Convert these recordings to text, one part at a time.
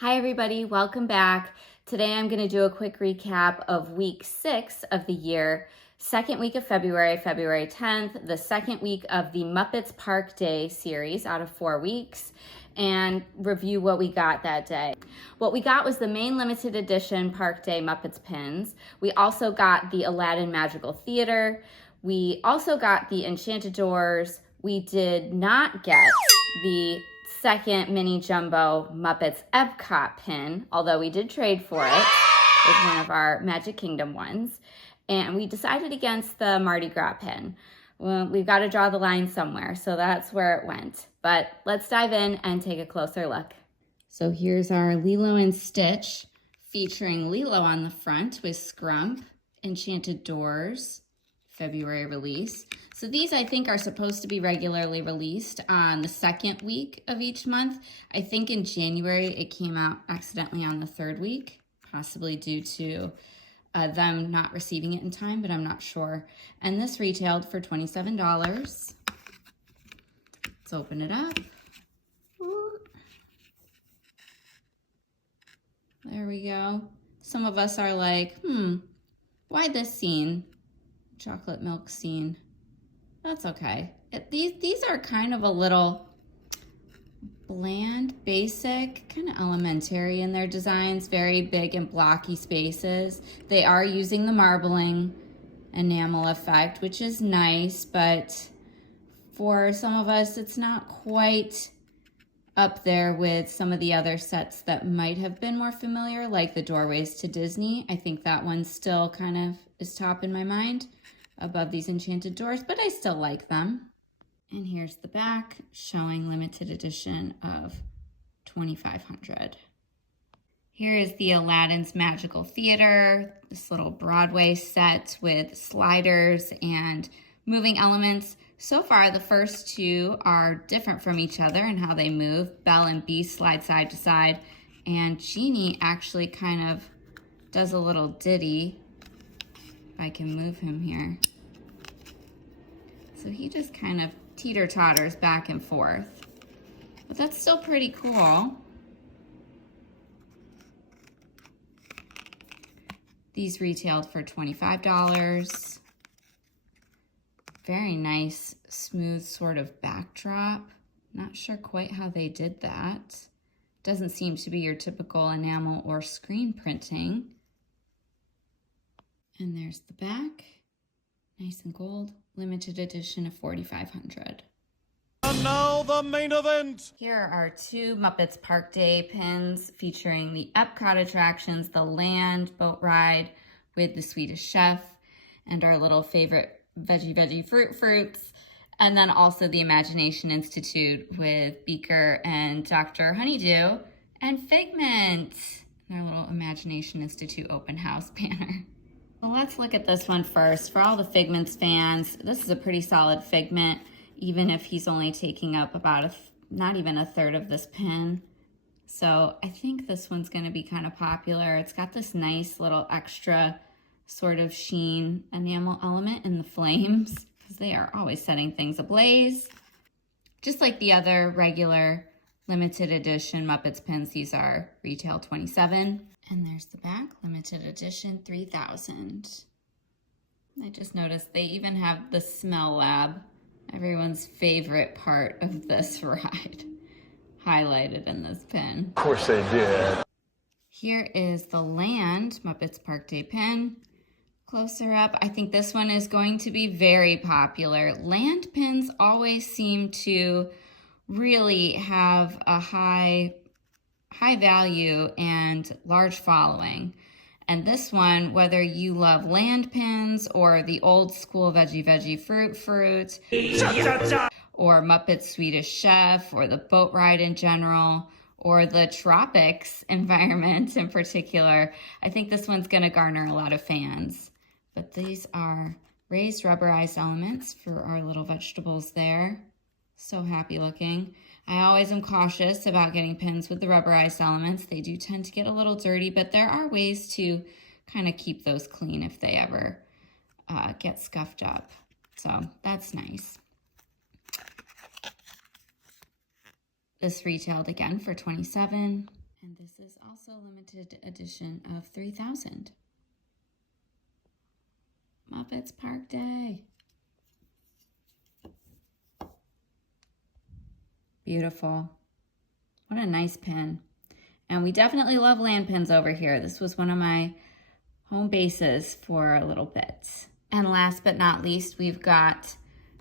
Hi everybody, welcome back. Today I'm going to do a quick recap of week 6 of the year, second week of February, February 10th, the second week of the Muppets Park Day series out of 4 weeks, and review what we got that day. What we got was the main limited edition Park Day Muppets pins. We also got the Aladdin Magical Theater. We also got the Enchanted doors. We did not get the second mini jumbo Muppets Epcot pin, although we did trade for it with one of our Magic Kingdom ones. And we decided against the Mardi Gras pin. Well, we've got to draw the line somewhere, so that's where it went. But let's dive in and take a closer look. So here's our Lilo and Stitch, featuring Lilo on the front with Scrump, Enchanted doors, February release. So these I think are supposed to be regularly released on the second week of each month. I think in January it came out accidentally on the third week, possibly due to them not receiving it in time, but I'm not sure. And this retailed for $27. Let's open it up. There we go. Some of us are like, why this scene? Chocolate milk scene. That's okay. These are kind of a little bland, basic, kind of elementary in their designs, very big and blocky spaces. They are using the marbling enamel effect, which is nice, but for some of us, it's not quite up there with some of the other sets that might have been more familiar, like the Doorways to Disney. I think that one still kind of is top in my mind above these Enchanted doors, but I still like them. And here's the back showing limited edition of 2,500. Here is the Aladdin's Magical Theater, this little Broadway set with sliders and moving elements. So far, the first two are different from each other in how they move. Belle and Beast slide side to side, and Genie actually kind of does a little ditty. I can move him here. So he just kind of teeter-totters back and forth. But that's still pretty cool. These retailed for $25. Very nice, smooth sort of backdrop. Not sure quite how they did that. Doesn't seem to be your typical enamel or screen printing. And there's the back, nice and gold, limited edition of 4,500. And now the main event. Here are two Muppets Park Day pins featuring the Epcot attractions, the land boat ride with the Swedish Chef, and our little favorite veggie fruits, and then also the Imagination Institute with Beaker and Dr. Honeydew and Figment, and our little Imagination Institute open house banner. Well, let's look at this one first. For all the Figments fans, this is a pretty solid Figment, even if he's only taking up about not even a third of this pin. So I think this one's going to be kind of popular. It's got this nice little extra sort of sheen enamel element in the flames, because they are always setting things ablaze. Just like the other regular limited edition Muppets pins, these are retail $27. And there's the back, limited edition, 3,000. I just noticed they even have the smell lab, everyone's favorite part of this ride, highlighted in this pin. Of course they did. Here is the Land Muppets Park Day pin. Closer up, I think this one is going to be very popular. Land pins always seem to really have a high value and large following. And this one, whether you love land pins or the old school veggie fruit, or Muppet Swedish Chef, or the boat ride in general, or the tropics environment in particular, I think this one's gonna garner a lot of fans. But these are raised rubberized elements for our little vegetables there. So happy looking. I always am cautious about getting pins with the rubberized elements. They do tend to get a little dirty, but there are ways to kind of keep those clean if they ever get scuffed up. So that's nice. This retailed again for $27. And this is also a limited edition of 3,000. Muppets Park Day. Beautiful. What a nice pin. And we definitely love land pins over here. This was one of my home bases for a little bit. And last but not least, we've got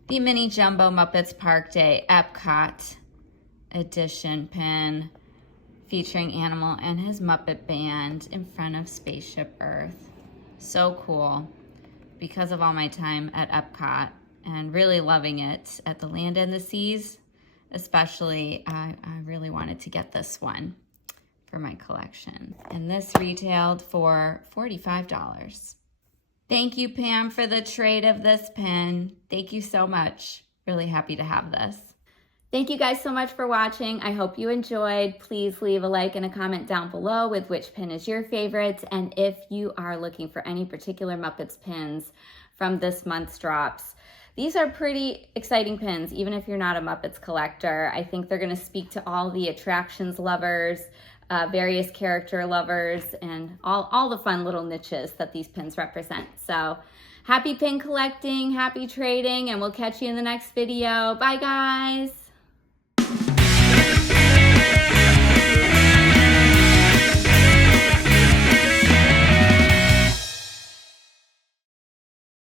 the Mini Jumbo Muppets Park Day Epcot edition pin featuring Animal and his Muppet Band in front of Spaceship Earth. So cool. Because of all my time at Epcot and really loving it at the Land and the Seas, especially, I really wanted to get this one for my collection. And this retailed for $45. Thank you, Pam, for the trade of this pin. Thank you so much. Really happy to have this. Thank you guys so much for watching. I hope you enjoyed. Please leave a like and a comment down below with which pin is your favorite. And if you are looking for any particular Muppets pins from this month's drops, these are pretty exciting pins, even if you're not a Muppets collector. I think they're gonna speak to all the attractions lovers, various character lovers, and all the fun little niches that these pins represent. So happy pin collecting, happy trading, and we'll catch you in the next video. Bye, guys.